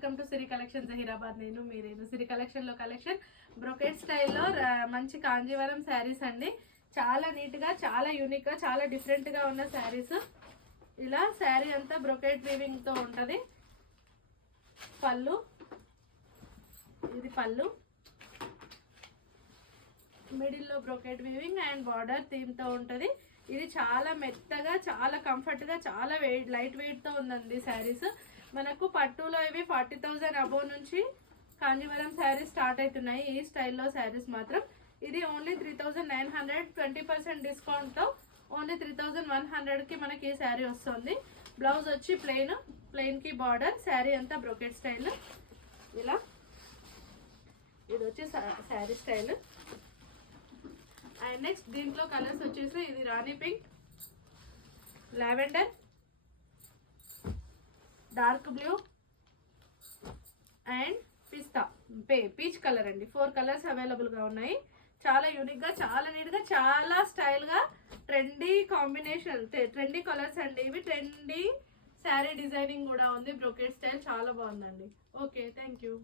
Welcome to Siri collection Zaheerabad. నేను మీరేను. సిరి కలెక్షన్లో collection brocade స్టైల్లో మంచి కాంజీవరం శారీస్ అండి. చాలా నీట్గా, చాలా యూనిక్గా, చాలా డిఫరెంట్గా ఉన్న శారీస్. ఇలా శారీ అంతా బ్రొకెట్ వీవింగ్తో ఉంటుంది. పళ్ళు, ఇది పళ్ళు, మిడిల్లో బ్రొకెట్ వీవింగ్ అండ్ బార్డర్ థీమ్తో ఉంటుంది. ఇది చాలా మెత్తగా, చాలా కంఫర్ట్గా, చాలా లైట్ వెయిట్తో ఉందండి శారీస్. మనకు పట్టులో ఇవి 40,000 అబోవ్ నుంచి కాంజీవరం శారీస్ స్టార్ట్ అవుతున్నాయి. ఈ స్టైల్లో శారీస్ మాత్రం ఇది ఓన్లీ 3,900, 20% డిస్కౌంట్తో ఓన్లీ 3,100కి మనకి ఈ శారీ వస్తుంది. బ్లౌజ్ వచ్చి ప్లెయిన్కి బార్డర్, శారీ అంతా బ్రొకెట్ స్టైల్. ఇలా ఇది వచ్చి శారీ స్టైల్. అండ్ నెక్స్ట్ దీంట్లో కలర్స్ వచ్చేసి ఇది rani pink, lavender, dark blue and pista peach colour అండి. 4 కలర్స్ అవైలబుల్గా ఉన్నాయి. చాలా యూనిక్గా, చాలా నీట్గా, చాలా స్టైల్గా, ట్రెండీ కాంబినేషన్, ట్రెండీ కలర్స్ అండి ఇవి. ట్రెండీ శారీ డిజైనింగ్ కూడా ఉంది. బ్రొకెట్ స్టైల్ చాలా బాగుందండి. Okay, thank you.